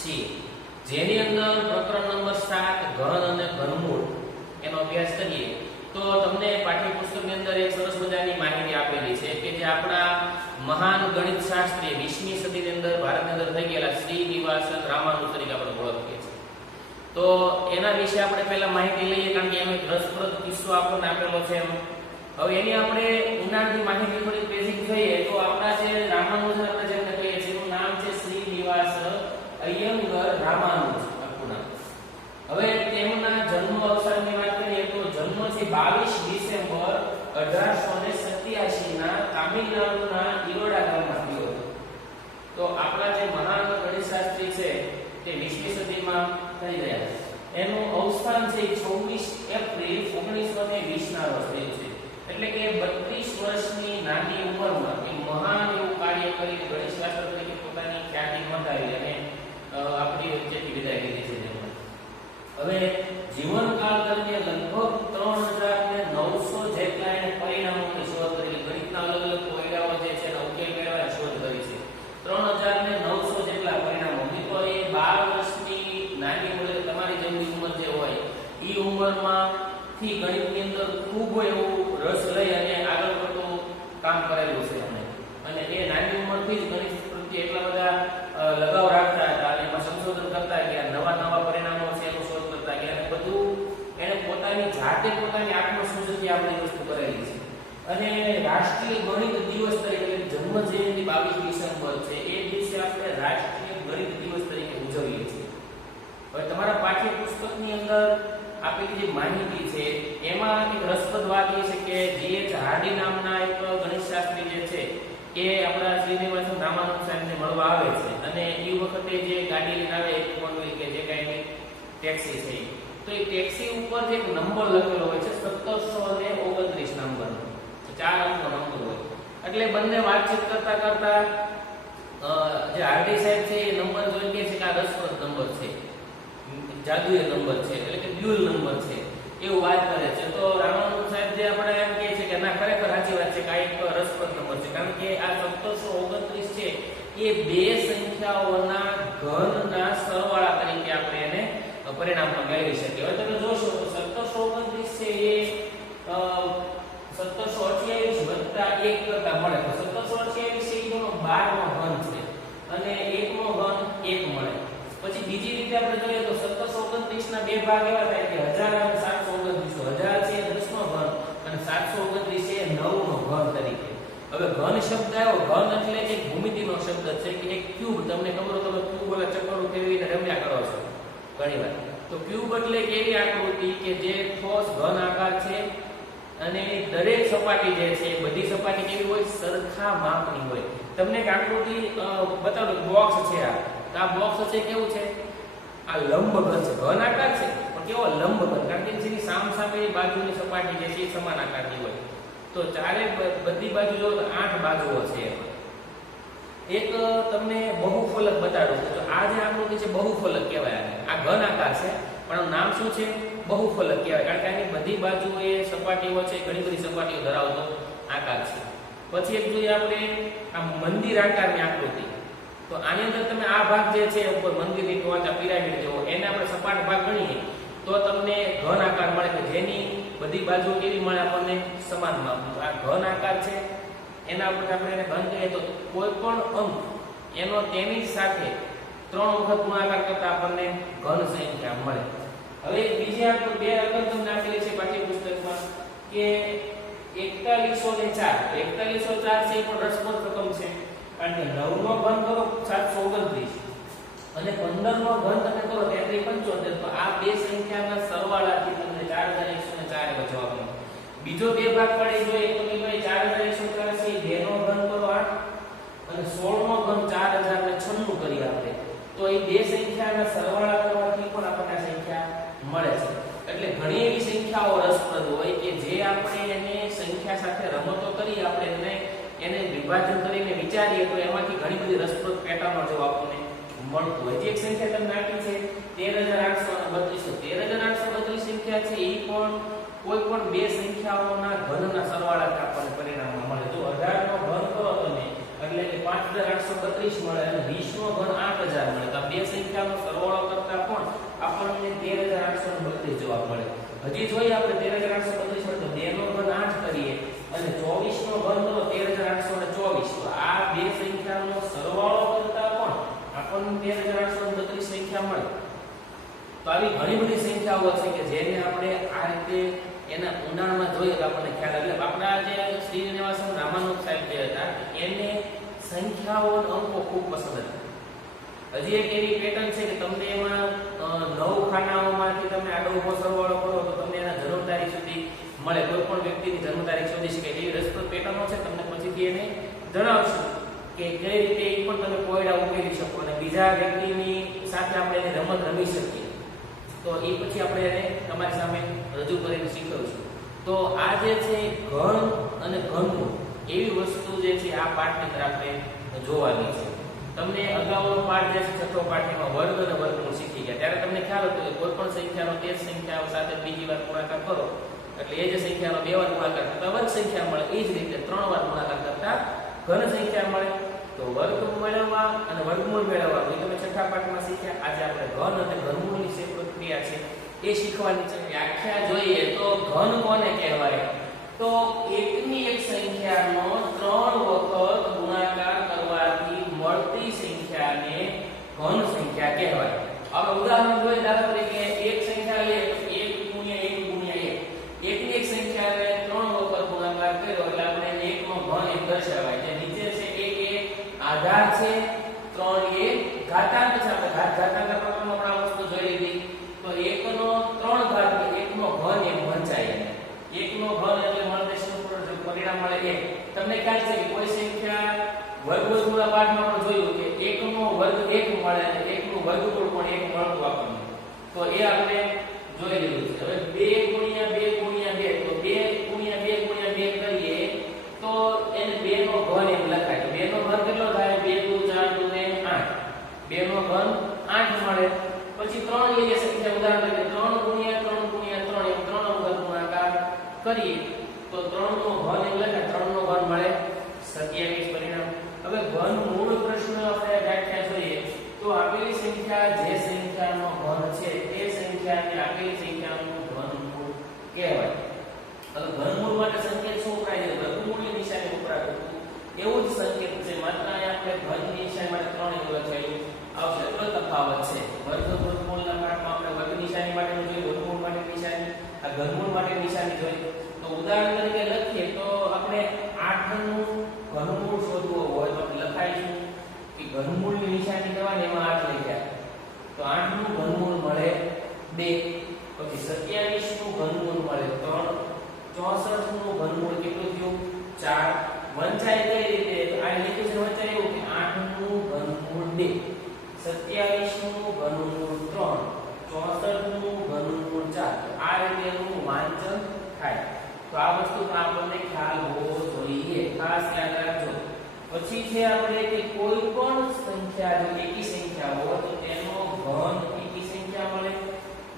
છીએ, જેની અંદર પ્રકરણ નંબર 7 ઘન અને ઘનમૂળ એનો અભ્યાસ કરીએ તો તમને પાઠ્યપુસ્તકની અંદર એક સરસ મજાની માહિતી આપેલી છે કે જે આપણા મહાન ગણિત શાસ્ત્રી 20મી સદીની અંદર ભારતની અંદર થઈ ગયેલા શ્રીનિવાસન રામાનુજ તરીકે આપણે ઓળખીએ છીએ. તો એના વિશે આપણે પહેલા માહિતી લઈએ, કારણ કે એનો એક રસપ્રદ કિસ્સો આપણને આપેલો છે. હવે એની આપણે ઊંડાણથી માહિતી થોડી બેઝિક જોઈએ તો આપણા જે રામાનુજ આપણે જેમને કહીએ છીએ એનું નામ છે શ્રીનિવાસ અય્યંગર રામાનુજ. હવે તેમના જન્મ અવસરની વાત કરીએ તો જન્મ છે 22 ડિસેમ્બર 1887 ના તામિલનાડુના ઈરોડા ગામમાં થયો હતો. તો આપણા જે મહાન ગણિતશાસ્ત્રી છે તે 20મી સદીમાં થઈ ગયા. એનું અવસાન છે 26 એપ્રિલ 1920 ના રોજ થયું છે. એટલે કે 32 વર્ષની નાની ઉંમરમાં એક મહાન એવું કાર્ય કરી ગણિતશાસ્ત્ર તરીકે પોતાની ખ્યાતિ નોંધાવી અને આપણી વચ્ચેથી વિદાય લીધી છે. હવે જીવનકાળ દરમિયાન લગભગ 3900 જેટલા એને પરિણામોની શોધ કરી. ગણિતના અલગ અલગ કોયડાઓ જે છે એનો ઉકેલ મેળવવાની શોધ કરી છે. 3900 જેટલા પરિણામો. મિત્રો એ 12 વર્ષની નાની ઉંમરે તમારી જેવી ઉંમર જે હોય એ ઉંમરમાંથી ગણિતની અંદર ખૂબ એવું રસ લઈ અને આગળ પડતું કામ કરેલું છે અને એ નાની ઉંમરથી જ ગણિત પ્રત્યે એટલા બધા લગાવ રાખતા હતા અને એમાં સંશોધન કરતા ગયા, નવા પરિણામો છે એનું શોધ કરતા ગયા અને બધું એને પોતાની જાતે પોતાની આત્મસંશોધનથી આપણી વસ્તુ કરેલી છે. અને રાષ્ટ્રીય ગણિત દિવસ તરીકે જન્મ જયંતિ 22 ડિસેમ્બર છે એ દિવસે આપણે રાષ્ટ્રીય ગણિત દિવસ તરીકે ઉજવીએ છીએ. હવે તમારા પાઠ્યપુસ્તકની અંદર આપેલી જે માહિતી છે એમાં એક રસપ્રદ વાત એ છે કે G.H. હાર્ડી નામના એક ગણિતશાસ્ત્રી જે છે એ આપણા શ્રીનિવાસન રામાનુજ સાહેબને મળવા આવે છે અને એ વખતે જે ગાડી લઈને આવે કોન્વોય કે જે કાંઈ ટેક્સી છે તો એ ટેક્સી ઉપર જે એક નંબર લખેલો હોય છે 1729 નંબર, 4 અંકનો નંબર હોય. એટલે બંને વાતચીત કરતા જે હાર્ડી સાહેબ છે એ નંબર જોઈ કે છે કે આ રસપ્રદ નંબર છે, જાદુઈ નંબર છે, એટલે કે બ્યુલ નંબર છે એવું વાત કરે છે. તો રામાનુજ સાહેબ જે આપણે એમ કહે છે કે ના ખરેખર સાચી વાત છે કે આ એક રસપ્રદ નંબર છે, કારણ કે આ 1729 છે એ બે સંખ્યાઓના ઘનના સરવાળા તરીકે આપણે એને પરિણામમાં મેળવી શકીએ. હવે તમે જોશો તો 1729 છે એ 1728 વત્તા 1 કરતા મળે તો 1728 એ એનો 12મો ઘન છે અને 1મો ઘન 1 મળે. પછી બીજી રીતે આપણે જોઈએ તો 1729 ના બે ભાગ એવા થાય કે 1000 અને 729. 1000 છે 10નો ઘન અને 729 છે 9નો ઘન તરીકે. હવે ઘન શબ્દ આવ્યો, ઘન એટલે એક ભૂમિતિનો શબ્દ છે કે એક ક્યુબ. તમને ખબર હોય તો ક્યુબ ઓલા ચક્કરો ફેરવીને રમ્યા કરો છો ઘણીવાર. તો ક્યુબ એટલે એક એવી આકૃતિ કે જે ઠોસ ઘન આકાર છે અને દરેક સપાટી જે છે બધી સપાટી કેવી હોય, સરખા માપની હોય. તમને એક આકૃતિ બતાવો, બોક્સ છે આ બોક્સ છે કેવું છે, આ લંબ ઘન છે, ઘન આકાર છે પણ કેવો લંબ ઘન, કારણ કે જેની સામે બાજુની સપાટી જે છે એ સમાન આકારની હોય. તો ચારે બધી બાજુ જો 8 બાજુઓ છે. એક તમને બહુફલક બતાડું તો આ જે આકૃતિ છે બહુફલક કહેવાય. આ ઘન આકાર છે પણ નામ શું છે, બહુફલક કહેવાય, કારણ કે આની બધી બાજુએ સપાટીઓ છે, ઘણી બધી સપાટીઓ ધરાવતો આકાર છે. પછી એક જોઈએ આપણે આ મંદિર આકારની આકૃતિ. તો આની અંદર તમે આ ભાગ જે છે ઉપર મંદિરની ટોચ પિરામિડ જેવો એને આપણે સપાટ ભાગ ગણીએ તો તમને ઘન આકાર મળે કે જેની બધી બાજુ કેવી મળે આપણને, સમાન માપ. આ ઘન આકાર છે એના ઉપર આપણે એને ઘન કહીએ તો કોઈ પણ અંક એનો તેની સાથે 3 વખત ગુણાકાર કરતા આપણને ઘન સંખ્યા મળે. હવે બીજી આપણે બે રકમ તમને આપેલી છે પાઠ્યપુસ્તકમાં કે 4104. 4104 છે એ પણ રસપ્રદ રકમ છે, કારણ કે 9નો ઘન કરો 729 અને 15નો ઘન તમે કરો 3375. તો આ બે સંખ્યાના સરવાળાથી તમને 4104 જવાબ મળે. બીજો બે ભાગ પડી જોઈએ તો કે ભાઈ 4184 2નો ઘન કરો 8 અને 16નો ઘન 4096 કરી આપણે. તો એ બે સંખ્યાના સરવાળા કરવાથી પણ આપણને સંખ્યા મળે છે. એટલે ઘણી એવી સંખ્યાઓ રસપ્રદ હોય કે જે આપણે એને સંખ્યા સાથે રમતો કરી આપણે એને વિભાજન કરીને વિચારીએ તો એમાંથી ઘણી બધી રસપ્રદ પેટર્નો જો આપણને મળતું હોય. જે એક સંખ્યા તમને આપી છે 13832. 13832 સંખ્યા છે એ પણ કોઈ પણ બે સંખ્યાઓના ઘનના સરવાળાથી આપણને પરિણામમાં મળે. જો 18 નો ઘન કરો તમે એટલે કે 5832 મળે અને 20 નો ઘન 8000 મળે. તો બે સંખ્યાનો હજી જોઈએ આપણે 13832 તો 2 નો ઘન 8 કરીએ અને 24 નો ઘન તો 13824. તો આ બે સંખ્યાનો સરવાળો કરતા પણ આપણને 13832 સંખ્યા મળે. તો આવી ઘણી બધી સંખ્યાઓ છે કે જેને આપણે આ રીતે એના ઊંડાણમાં જોઈએ તો આપણને ખ્યાલ આવે. આપણા જે શ્રીનિવાસન રામાનુજ સાહેબ જે હતા એને સંખ્યાઓ અંકો ખૂબ પસંદ હતા. હજી એક એવી પેટર્ન છે કે તમને એમાં 9 ખાનાઓમાંથી તમે આડો ઉભો સરવાળો કરો તો તમને એના જન્મ તારીખ સુધી મળે. કોઈ પણ વ્યક્તિની જન્મ તારીખ શોધી શકે એવી રસપ્રદ પેટર્નો છે. તમને પછીથી એને જણાવશું કે કઈ રીતે એ પણ તમે કોયડા ઉકેલી શકો અને બીજા વ્યક્તિની સાથે આપણે એને રમત રમી શકીએ. તો એ પછી આપણે એને તમારી સામે રજૂ કરીને શીખવશું. તો આ જે છે ઘન અને ઘનમૂળ એવી વસ્તુ જે છે આ પાઠની અંદર આપણે જોવાની છે. તમને અગાઉનો પાઠ જે છે છઠ્ઠો પાઠ એમાં વર્ગ અને વર્ગમૂળ શીખી ગયા ત્યારે તમને ખ્યાલ હતો કે કોઈ પણ સંખ્યાનો તે જ સંખ્યાઓ સાથે બીજી વાર ગુણાકાર કરો એટલે એ જે સંખ્યાનો 2 વાર ગુણાકાર કરતા વર્ગ સંખ્યા મળે. એ જ રીતે 3 વાર ગુણાકાર કરતા ઘન સંખ્યા મળે. તો વર્ગ મેળવવા અને વર્ગમૂળ મેળવવા એ તમે છઠ્ઠા પાઠમાં શીખ્યા. આજે આપણે ઘન અને ઘનમૂળની જે પ્રક્રિયા છે એ શીખવાની છે. વ્યાખ્યા જોઈએ તો ઘન કોને કહેવાય? તો એકની એક સંખ્યાનો 3 વખત ગુણાકાર કરવાથી મળતી સંખ્યાને ઘન સંખ્યા કહેવાય. હવે ઉદાહરણ જોઈએ, દાખલા તરીકે એક સંખ્યા લે 1 ગુણ્યા 1 ગુણ્યા 1. એકની એક સંખ્યાને 3 વખત ગુણાકાર કર્યો એટલે આપણે 1 નો ઘન એમ દર્શાવાય. જે નીચે છે 1 એ આધાર છે, 3 એ ઘાતાંક છે. આપણે ઘાતાંકના પ્રમાણમાં આપણે આ વસ્તુ જોઈ લીધી. તો 1 નો 3 ઘાત 1 નો ઘન એમ વંચાય. 1 નો ઘન એટલે મળતે શું પરિણામ મળે 1. તમને ખ્યાલ છે કે કોઈ સંખ્યા વર્ગમૂળના પાઠમાં પણ જોયું કે 1 નો વર્ગ 1 મળે અને 1 નું વર્ગમૂળ પણ 1 મળતું આપણને. તો એ આપણે જોઈ લીધું છે. હવે 2 ગુણ્યા 2 ગુણ્યા 2 તો 2 ગુણ્યા 2 ગુણ્યા 2 કરીએ તો એને 2 નો ઘન એમ લખાય. તો 2 નો ઘન કેટલો થાય? 2 × 4 = 8. 2 નો ઘન 8 મળે. પછી 3 લઈએ સંખ્યા ઉદાહરણ તરીકે 3 ગુણ્યા 3 ગુણ્યા 3 એમ 3 નો ઘન ગુણાકાર કરીએ તો 3 નો ઘન એમ લખાય. 3 નો ઘન મળે 27 પરિણામ. હવે ઘનમૂળ પ્રશ્ન આપણે વ્યાખ્યા જોઈએ તો આપેલી સંખ્યા જે સંખ્યાનો ઘન છે તે સંખ્યાને આપેલી સંખ્યાનું ઘનમૂળ કહેવાય. હવે ઘનમૂળ માટે સંકેત શું વપરાય છે? વર્ગમૂળની નિશાની વપરાય. એવું જ સંકેત છે, માત્ર અહીંયા આપણે ઘનની નિશાની માટે 3 એવું લખેલું આવશે. એટલો તફાવત છે. વર્ગમૂળના પાઠમાં આપણે વર્ગ નિશાની માટેનું જોઈએ, વર્ગમૂળ માટે નિશાની, આ ઘનમૂળ માટે નિશાની જોઈએ. તો ઉદાહરણ તરીકે લખીએ તો આપણે 8 નું ઘનમૂળ શોધવું હોય તો લખાઈશું કે ઘનમૂળની નિશાની કરવાની એમાં 8 લખ્યા તો 8 નું ઘનમૂળ મળે 2. પછી 27 નું ઘનમૂળ મળે 3. 64 નું ઘનમૂળ કેટલું થયું? 4. વંચાય કઈ રીતે? તો આ લખ્યું છે વંચાય એવું કે 8 નું ઘનમૂળ 2, 27 નું ઘનમૂળ 3, 64 નું ઘનમૂળ 4. આ રીતે એનું વાંચન થાય. તો આ વસ્તુ પણ આપણને ખ્યાલ હોવો જોઈએ, ખાસ યાદ રાખજો. પછી છે આપણે કે કોઈ પણ સંખ્યા જો એકી સંખ્યા હોય તો તેનો ઘન એકી સંખ્યા મળે.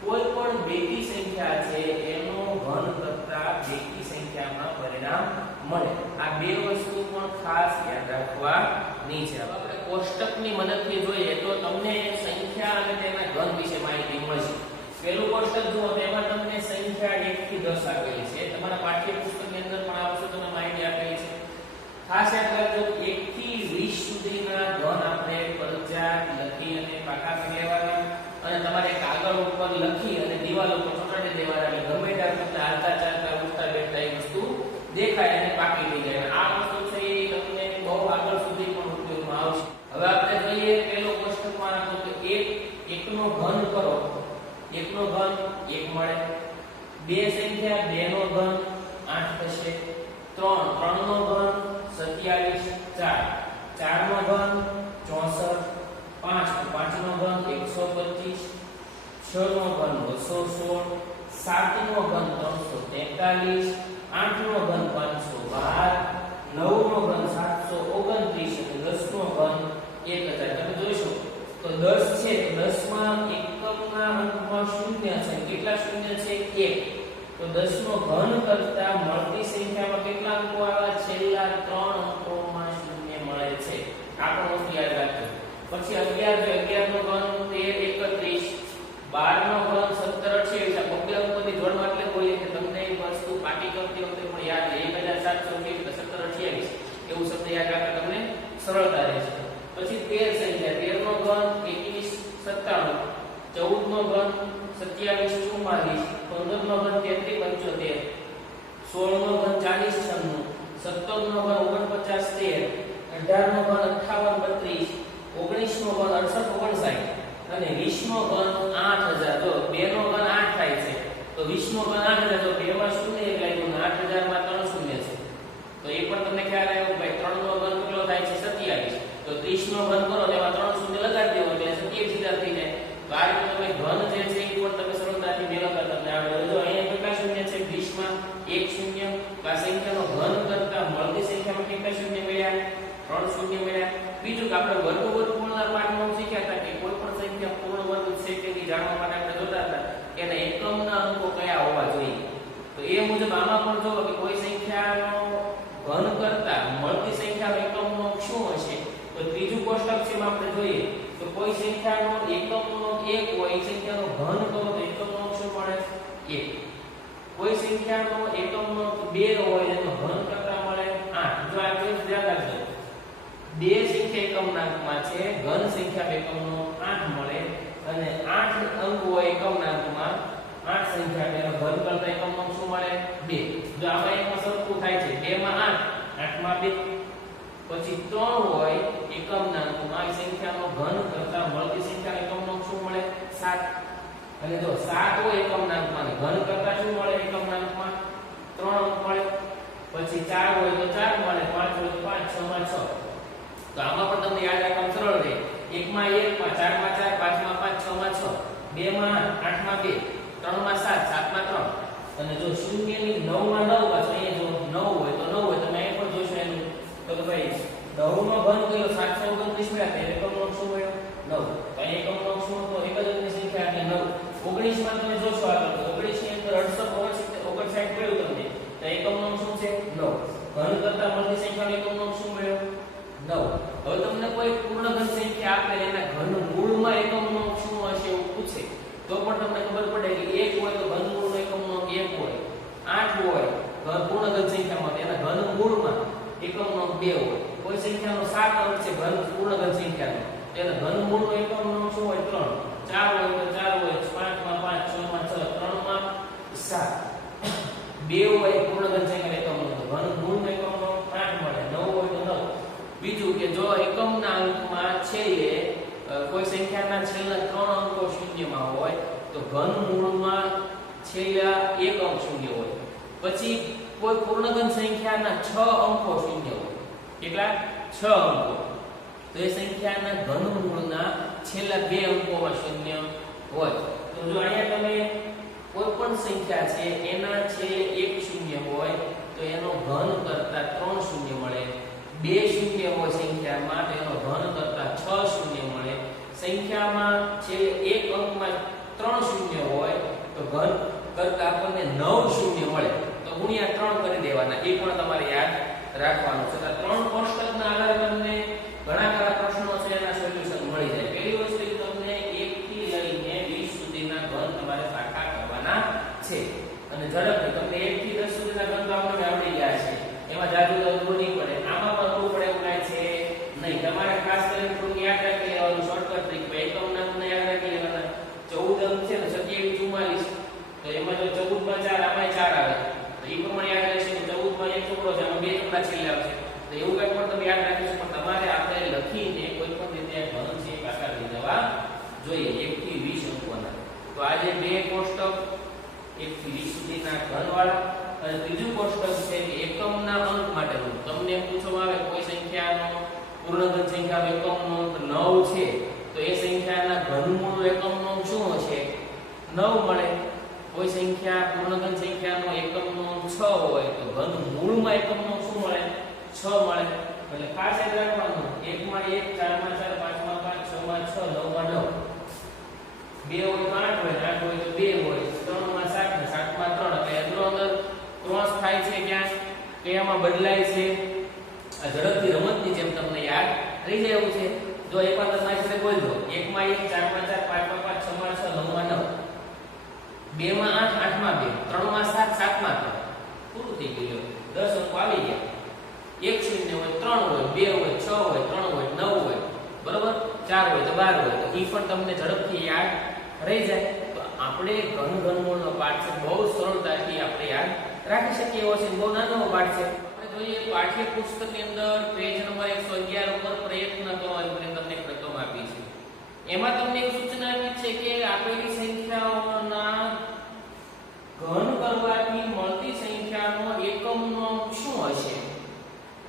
કોઈ પણ બેકી સંખ્યા છે એનો ઘન કરતા બેકી સંખ્યામાં પરિણામ મળે. આ બે વસ્તુ પણ ખાસ યાદ રાખવાની છે. આપણે કોષ્ટકની મદદથી જોઈએ તો તમને સંખ્યા અને તેના ઘન વિશે માહિતી મળશે. પહેલું કોષ્ટક જુઓ તેમાં તમને સંખ્યા 1 થી 10 આપેલી છે. તમારા પાઠ્યપુસ્તકની અંદર પણ આ વસ્તુ તમને માહિતી આપેલી છે. ખાસ યાદ રાખજો 1 થી 20 સુધીના ઘન આપણે ફરજિયાત લખી અને પાકા કરી લેવાના અને તમારે કાગળ ઉપર લખી અને દિવાલ ઉપર ચોટાડી દેવાના. એટલે ગમે ત્યારે તમને હાલતા ચાલતા ઉઠતા બેઠતા એ વસ્તુ દેખાય અને પાકી થઈ જાય. આ વસ્તુ છે એ તમને બહુ આગળ સુધી પણ ઉપયોગમાં આવશે. હવે આપણે જોઈએ પહેલો કોષ્ટકમાં તો કે 1 નો ઘન કરો. 1 નો ઘન 1 મળે. બે સંખ્યા 2 નો ઘન 8 થશે. 3 નો ઘન 27, 4 નો ઘન 64, 5 નો ઘન 125, 6 નો ઘન 216, 7 નો ઘન 343, 8 નો ઘન 512, 9 નો ઘન 729 અને 10 નો ઘન 1000. તમે જોઈશો તો 10 છે, 10 માં એકમના અંકમાં શૂન્ય છે. કેટલા શૂન્ય છે? 1. તો 10 નો ઘન કરતા મળતી સંખ્યામાં કેટલા અંકો આવ્યા? છેલ્લા 3 અંકોમાં શૂન્ય મળે છે. આ પણ વસ્તુ યાદ રાખજો. પછી 11 નો ઘન 13 31, 12 નો ઘન 17 28. આ બબ્બે અંકોની જોડમાં એવું શબ્દ યાદ રાખવા તમને સરળતા રહેશે. પછી 13 સંખ્યા 13 નો ઘન 21 97, 14 નો ઘન 27 44, 15 નો ઘન 33 75, 16 નો ઘન 40 96, 17 નો ઘન 49 13, 18 નો ઘન 58 32, 19 નો ઘન 68 59 અને 20 નો ઘન 8000. જો 2 નો ઘન 8 થાય છે તો 20 નો ઘન 8000, તો 2 માં શૂન્ય એક લાગ્યું ને 8000 માં 3 શૂન્ય છે તો એ પણ તમને ખ્યાલ આવ્યો ભાઈ. 3 નો ઘન કેટલો થાય છે 27, તો 30 નો ઘન કરો તેમાં 3 શૂન્ય લગાડી દેવો એટલે 27 થઈ જાય. તો આ રીતે તમે ઘન જે છે એ પણ તમે સરળતાથી મેળવતા તમને આવડે. જો અહીંયા કેટલા શૂન્ય છે 20 માં એક શૂન્ય, તો આ સંખ્યાનો ઘન કરતા મળતી સંખ્યામાં કેટલા શૂન્ય મળ્યા 3 શૂન્ય મળ્યા. બીજું કે આપણે વર્ગમૂળના પાઠમાં શીખ્યા હતા કે કોઈ પણ સંખ્યા પૂર્ણ વર્ગ છે કે નહીં જાણવા માટે આપણે જોતા હતા કે એના એકમના અંકો કયા હોવા જોઈએ. તો એ મુજબ આમાં પણ જો કે કોઈ સંખ્યાનો ઘન કરતા મળતી સંખ્યાનો એકમનો અંક શું હશે, તો ત્રીજું કોષ્ટક છે એમાં આપણે જોઈએ તો કોઈ સંખ્યાનો એકમનો અંક 1 હોય એ સંખ્યાનો ઘન કરો તો એકમનો અંક શું મળે 1. કોઈ સંખ્યાનો એકમનો અંક 2 હોય એનો ઘન કરતા મળે 8. જો આ કેસ ધ્યાન રાખજો, બે સંખ્યા એકમના અંકમાં છે, ઘન સંખ્યા એકમનો 8 મળે અને 8 અંક હોય એકમના અંકમાં 8 સંખ્યા એનો ઘન કરતા એકમનો અંક શું મળે 2. જો આમાં એકમાં સરખું થાય છે 2 માં 8 8 માં 2. પછી 3 હોય એકમના અંકમાં એ સંખ્યાનો ઘન કરતા મળતી સંખ્યા એકમનો અંક શું મળે 7. અને જો 7 હોય એકમના અંકમાં ઘન કરતા શું મળે એકમના અંકમાં 3 અંક મળે. પછી 4 હોય તો 4 મળે, 5 હોય તો 5, 6 માં 6. તો આમાં પણ તમને યાદ રાખવાનું સરળ રહે. 1 માં 1, 4 માં 4, 5 માં 5, 6 માં 6, 2 માં 8, 8 માં 2, 3 માં 7, 7 માં 3. અને જો 0 ની 9 માં 9 પાછો અહીંયા જો 9 હોય તો 9 હોય તમે અહીં પણ જોશો એનું તો કે ભાઈ 9 નો ઘન કર્યો 729 મળ્યા તે એકમનો અંક શું મળ્યો 9. તો અહીં એકમનો અંક શું હતો એક જ અંકની સંખ્યા એટલે 9. 19 માં તમે જોશો આગળ તો 19 ની અંદર 859 મળ્યું તમને તો એકમનો અંક શું છે 9. ઘન કરતા મળતી સંખ્યાનો એકમનો અંક શું મળ્યો 9. હવે તમને કોઈ પૂર્ણઘન સંખ્યા આપે એના ઘન મૂળમાં એકમનો અંક શું હશે એવું પૂછે તો પણ તમને ખબર પડે કે 1 હોય તો ઘન મૂળનો એકમનો અંક 1 હોય, 8 હોય પૂર્ણઘન સંખ્યામાં એના ઘન મૂળમાં એકમનો અંક 2 હોય. કોઈ સંખ્યાનો 7 અંક છે ઘન પૂર્ણઘન સંખ્યાનો તેના ઘન મૂળનો એકમનો અંક શું હોય 3. 4 હોય તો 4 હોય, 5 માં 5, 6 માં 6, 3 માં 7. 2 હોય પૂર્ણઘન સંખ્યાનો એકમનો તો ઘન મૂળનો એકમનો 8 મળે. 9 હોય તો 9. બીજું કે જો એકમના અંકમાં છેલ્લે કોઈ સંખ્યાના છેલ્લા 3 અંકો શૂન્યમાં હોય તો ઘન મૂળમાં છેલ્લા 1 અંક શૂન્ય હોય. પછી કોઈ પૂર્ણઘન સંખ્યાના 6 અંકો શૂન્ય હોય. કેટલા 6 અંકો, તો એ સંખ્યાના ઘન મૂળના છેલ્લા 2 અંકોમાં શૂન્ય હોય. તો જો અહીંયા તમે કોઈ પણ સંખ્યા છે એના છેલ્લે 1 શૂન્ય હોય તો એનો ઘન કરતા 3 શૂન્ય મળે. 2 શૂન્ય હોય સંખ્યામાં તેનો ઘન કરતા 6 શૂન્ય મળે. સંખ્યામાં છેલ્લે 1 અંકમાં 3 શૂન્ય હોય તો ઘન કરતા આપણને 9 શૂન્ય મળે. તો ગુણ્યા 3 કરી દેવાના, એ પણ તમારે યાદ રાખવાનું છે. આ 3 કોષ્ટકના આધારે તમને ઘણા ખરા પ્રશ્નો છે એના સોલ્યુશન મળી જાય. પહેલી વસ્તુ તમને 1 થી લઈને 20 સુધીના ઘન તમારે પાકા કરવાના છે અને ઝડપથી તમને 1 થી 10 સુધીના ઘન તો આપણને આવડી ગયા છે, એમાં જાજુ દૂર નહીં પડે. આમાં પણ દૂર પડે એવું કાંઈ છે નહીં. તમારે ખાસ કરીને થોડુંક યાદ રાખી લેવાનું શોર્ટકટ ટ્રીક. એકમના અંકને યાદ રાખી લેવાના. 14 અંક છે ને 27 44, તો એમાં જો 14 માં 4 આમાં 4 આવે તો એ પ્રમાણે યાદ રહેશે કે 14 માં એક ટુકડો છે આમાં 2 ટુકડા છેલ્લે આવશે. તો એવું કંઈ પણ તમે યાદ રાખી શકો. તમારે આપણે લખીને કોઈ પણ રીતે ઘન છે પાકા લઈ જવા જોઈએ 1 થી 20 અંકોના. તો આજે 2 કોષ્ટક 1 થી 20 સુધીના ઘનવાળા અને ત્રીજું કોષ્ટક છે કે એકમના અંક માટેનું. તમને એમ પૂછવામાં આવે કોઈ સંખ્યાનો પૂર્ણઘન સંખ્યા એકમનો અંક 9 છે તો એ સંખ્યાના ઘનમૂળનો એકમનો અંક શું હશે 9 મળે. કોઈ સંખ્યા પૂર્ણઘન સંખ્યાનો એકમનો અંક 6 હોય તો ઘનમૂળમાં એકમનો અંક શું મળે 6 મળે. એટલે ખાસ યાદ રાખવાનું 1 માં 1, 4 માં 4, 5 માં 5, 6 માં 6, 9 માં 9. 2 હોય તો 8 હોય, 8 હોય તો 2 હોય, 3 માં 7 ને 7 માં 3. એટલે એનો અંદર ક્રોસ થાય છે ક્યાં કયામાં બદલાય છે. આ ઝડપથી રમતની જેમ તમને યાદ રહી જાય એવું છે. જો એકવાર તમારી સાથે બોલજો 1 માં 1, 4 માં 4, 5 માં 5, 6 માં 6, 9 માં 9, 2 માં 8, 8 માં 2, 3 માં 7, 7 માં 3. પૂરું થઈ ગયું. 10 અંકો આવી ગયા. એક શૂન્ય હોય, 3 હોય, 2 હોય, 6 હોય, 3 હોય, 9 હોય, બરોબર, 4 હોય તો 12 હોય, તો ઈ પણ તમને ઝડપથી યાદ રહી જાય. તો આપણે ઘનમૂળનો પાઠ છે, બહુ સરળતાથી આપણે યાદ રાખી શકીએ એવો છે, બહુ નાનો પાઠ છે. આપણે જોઈએ પાઠ્યપુસ્તકની અંદર પેજ નંબર 111 ઉપર પ્રયત્ન કરો એમ તમને એક રકમ આપી છે. એમાં તમને એક સૂચના આપી છે કે આપેલી સંખ્યાઓના ઘન કરવાથી મળતી સંખ્યાનો એકમનો શું હશે.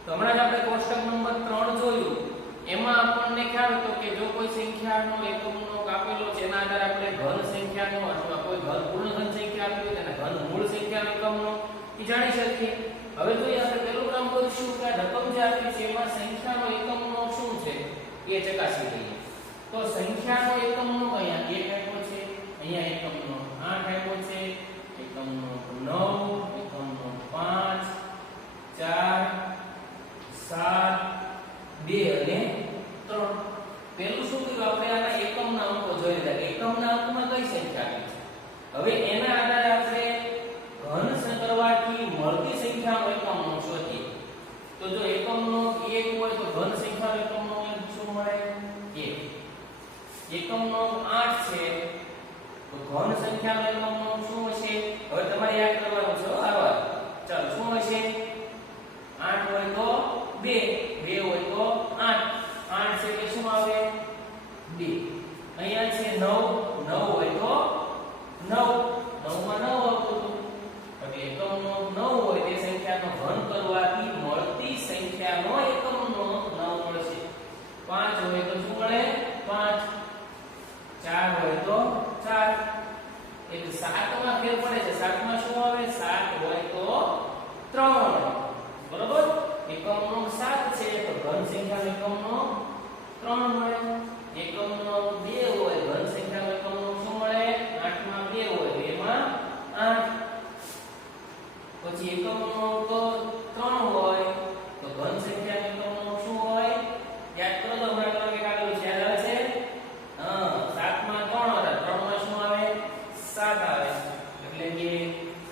તો હમણાં જ આપણે કોષ્ટક નંબર 3 જોયું, એમાં આપણને ખ્યાલ હતો કે જો કોઈ સંખ્યાનો એકમનો આપેલો છે એના આધારે આપણે ઘન સંખ્યાનો અથવા કોઈ ઘન પૂર્ણ ઘન સંખ્યા આપી હોય તેના ઘન મૂળ સંખ્યાનો એકમનો એ જાણી શકીએ. હવે જોઈએ આપણે પેલું કામ કરીશું કે આ રકમ જે આપી છે એમાં સંખ્યાનો એકમનો શું છે એ ચકાસી લઈએ. તો સંખ્યાનો એકમનો અહીંયા 1 આપ્યો છે, અહીંયા એકમનો 8 આપ્યો છે, એકમનો 9, એકમનો 5, 4, 7, 2 અને 3. પેલું શું કર્યું આપણે આના એકમના અંકો જોઈ લીધા કે એકમના અંકમાં કઈ સંખ્યા આપી છે. હવે એના આધારે આપણે ઘન કરવાથી મળતી સંખ્યાનો એકમનો શોધીએ. તો જો એકમનો 1 હોય તો ઘન સંખ્યાનો એકમનો શું મળે 1. એકમનો 8 છે તો ઘન સંખ્યાનો એકમનો શું હશે. હવે તમારે યાદ કરવાનું છે આવા. ચાલો શું હશે, 8 હોય તો 2, 2 હોય તો 8, 8 છે કે શું આવે 2. અહીંયા છે 9, 9 હોય તો 9, 9 માં 9 આવતું હતું. એટલે એકમનો 9 હોય તે સંખ્યાનો ઘન કરવાથી મળતી સંખ્યાનો એકમનો 9 મળશે. 5 હોય તો શું મળે 5, 4 હોય તો 4. એટલે 7 માં ફેર પડે છે. 7 માં શું આવે 7 હોય તો 3. બરોબર, એકમનો 7 છે તો ઘન સંખ્યાનો એકમનો 3 મળે. એકમનો 2 હોય ઘન સંખ્યાનો એકમનો શું મળે 8 માં 2 હોય 2 માં 8. પછી એકમનો તો 3 હોય તો ઘન સંખ્યાનો એકમનો શું હોય યાદ કરો તો હમણાં તમે કે કાઢેલું છે, યાદ આવે છે. 7 માં 3 હતા, 3 માં શું આવે 7 આવે. એટલે કે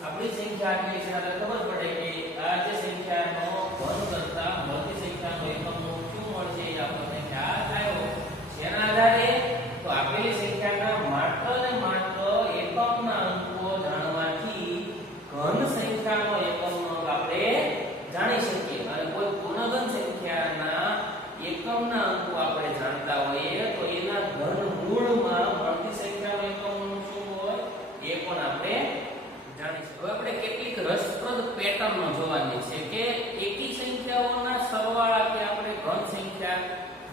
આપણી સંખ્યા આટલી છે એટલે ખબર પડે કે આ જે સંખ્યાનો ઘન કરતા મળતી સંખ્યાનો એકમનો શું મળશે એ આપણને ખ્યાલ આવ્યો. જેના આધારે તો આપેલી સંખ્યાના માત્ર ને માત્ર એકમના અંકો જાણવાથી ઘન સંખ્યાનો એકમનો આપણે જાણી શકીએ. અને કોઈ પૂર્ણઘન સંખ્યાના એકમના અંકો આપણે જાણતા હોઈએ તો એના ઘન મૂળમાં મળતી સંખ્યાનો એકમનો શું હોય એ પણ આપણે જાણી શકીએ. હવે આપણે કેટલીક રસપ્રદ પેટર્નો જોવાની છે કે એકી સંખ્યાઓના સરવાળાથી આપણે ઘન સંખ્યા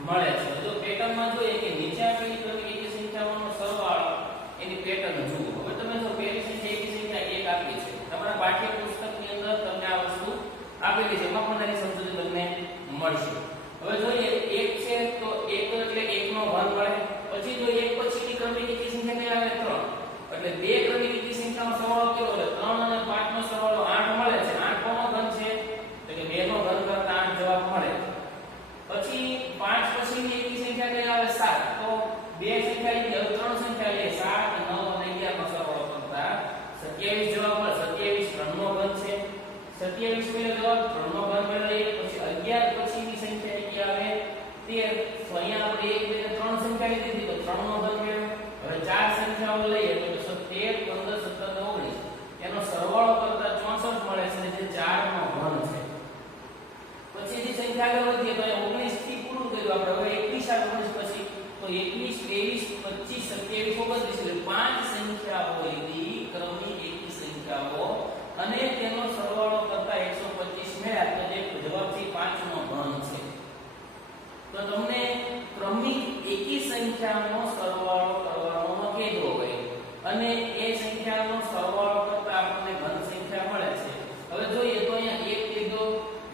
મળે છે. જો પેટર્નમાં જોઈએ કે નીચે આપેલી ક્રમિક એકી સંખ્યાઓનો સરવાળો એની પેટર્ન જુઓ. હવે તમે જો પહેલી સંખ્યા એકી સંખ્યા 1 આપી છે, તમારા પાઠ્યપુસ્તકની અંદર તમને આ વસ્તુ આપેલી છે, એમાં પણ એની સમજૂતી તમને મળશે. હવે જોઈએ 1 છે તો 1 એટલે 1 નો ઘન મળે. પછી જો 1 પછીની ક્રમિક એકી સંખ્યા કઈ આવે 3, એટલે બે ક્રમિક એકી સંખ્યાનો સરવાળો કેવો એટલે 3 અને 5 નો સરવાળો 8 મળે છે. 8 કોનો ઘન છે તો કે 2 નો ઘન કરતા 8 જવાબ મળે. પછી 5 પછીની એકી સંખ્યા કઈ આવે 7, તો બે સંખ્યા લીધી, હવે 3 સંખ્યા લે 7, 9 અને 11 નો સરવાળો કરતા 27 જવાબ મળે. 27 3 નો ઘન છે. 27 પેલો જવાબ 3 નો ઘન મેળવીએ. પછી 11 પછીની સંખ્યા કઈ આવે 13, તો અહીંયા આપણે 1 2 3 સંખ્યા લીધી તો 3 નો ઘન મેળવ્યો. હવે ચાર સંખ્યાઓ લઈએ તો 13 15 17 19 એનો સરવાળો કરતા 64 મળે છે જે 4 નો ઘન છે. પછીની સંખ્યા આગળ વધીએ તો 19 થી પૂરું કર્યું આપણે. હવે 21 આવે 19 પછી તો 21 23 25 27 29 એટલે પાંચ સંખ્યાઓ લીધી ક્રમિક એકી સંખ્યાઓ અને તેનો સરવાળો કરતા 125 મળ્યા તો જે જવાબ છે 5 નો ઘન છે. તો તમને ક્રમિક એકી સંખ્યાનો સરવાળો કરવાનો કીધો હોય અને એ સંખ્યાનો સરવાળો કરતા આપણને ઘન સંખ્યા મળે છે. હવે જોઈએ તો અહીંયા 1 લીધો,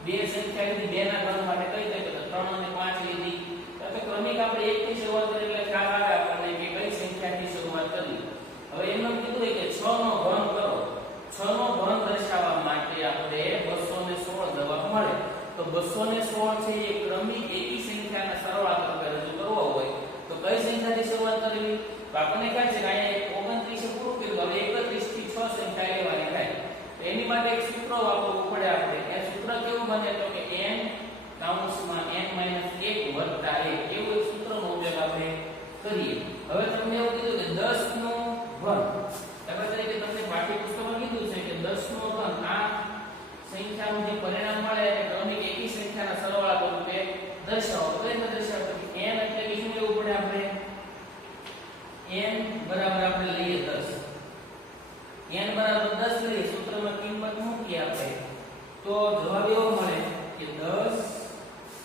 બે સંખ્યા લીધી, બે ના ઘન માટે કઈ કઈ તો 3 અને 5 લીધી. તો ક્રમિક આપણે 1 થી શરૂઆત કરી એટલે ખ્યાલ આવે આપણને કે કઈ સંખ્યાથી શરૂઆત કરવી. હવે એમ કીધું હોય કે 6 નો ઘન કરો. 6 નો ઘન દર્શાવવા માટે આપણે 216 જવાબ મળે. તો 216 છે એ ક્રમિક એકી સંખ્યાના સરવાળા તરીકે રજૂ કરવો હોય તો કઈ સંખ્યાથી શરૂઆત કરવી. તો આપણને કહે છે કે અહીંયા 29 પૂરું કર્યું, હવે 31 થી 6 સંખ્યા લેવાની થાય. તો એની માટે એક સૂત્ર વાપરવું પડે આપણે. એ સૂત્ર કેવું બને તો કે n કૌંસમાં n - 1 + 1 એવું એક સૂત્રનો ઉપયોગ આપણે કરીએ. હવે તમને એવું કીધું કે 10 નો ઘન, દાખલા તરીકે તમને પાઠ્યપુસ્તકમાં કીધું છે કે 10 નો ઘન આ સંખ્યાનું જે પરિણામ મળે એને ક્રમિક એકી સંખ્યાના સરવાળા સ્વરૂપે દર્શાવો. તો એને દર્શાવો તો n એટલે કે શું લેવું પડે આપણે? n બરાબર આપણે લઈએ 10. n બરાબર 10 લઈએ, સૂત્રમાં કિંમત મૂકીએ આપણે, તો જવાબ એવો મળે કે 10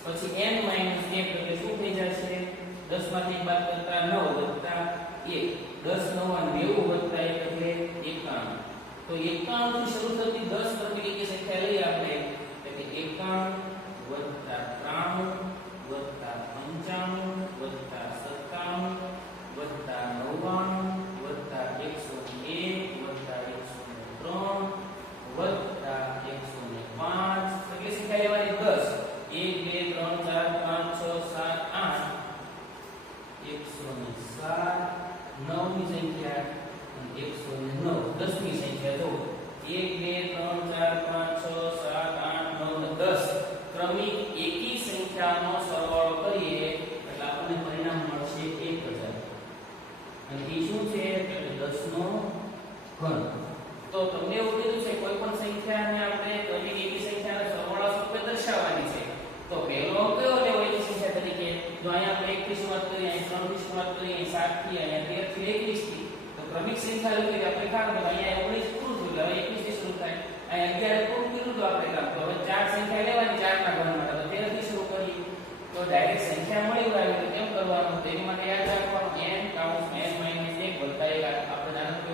પછી n - 1 એટલે શું થઈ જશે? 10 માંથી 1 બાદ કરતા 9 વત્તા 1, 10 9 90 વત્તા 1 એટલે 91. તો 91 થી શરૂ થતી 10 ક્રમિક એકી સંખ્યા લઈએ આપણે, એટલે કે 91 વત્તા 93 વત્તા 95 વત્તા 97 વત્તા 99 વત્તા 101 વત્તા 103 વત્તા 105. કેટલી સંખ્યા લેવાની? 10. 1 2 3 4 5 6 7 8 107. 9 ની સંખ્યા અને 109. 10 ની સંખ્યા જો 1 2 3 4 5 6 7 8 9 10 ક્રમિક એકી સંખ્યાનો સરવાળો કરીએ એટલે આપણને પરિણામ મળશે 1000. અને એ શું છે? એટલે 10 નો ઘન. તો તમને એવું કીધું છે કોઈ પણ સંખ્યાને આપણે ક્રમિક એકી સંખ્યાના સરવાળા સ્વરૂપે દર્શાવવાની છે. તો પહેલો કયો લેવો એકી સંખ્યા તરીકે? જો અહીંયા આપણે 1 થી શરૂઆત કરીએ, અહીં 3 થી શરૂઆત કરીએ, અહીં 7 થી, અહીંયા 13 થી 21 થી, તો ક્રમિક સંખ્યા લેવી આપણે કામ તો અહીંયા 19 પૂરું થયું, હવે 21 થી શરૂ થાય, અહીંયા 11 પૂરું કર્યું તો આપણે કામ તો હવે ચાર સંખ્યા લેવાની 4 ના ઘન માટે, તો 13 થી શરૂ કરીએ તો ડાયરેક્ટ સંખ્યા મળી આવે તો કેમ કરવાનું? તેની માટે યાદ રાખવાનું n - n - 1 + 1 આપણે જાણો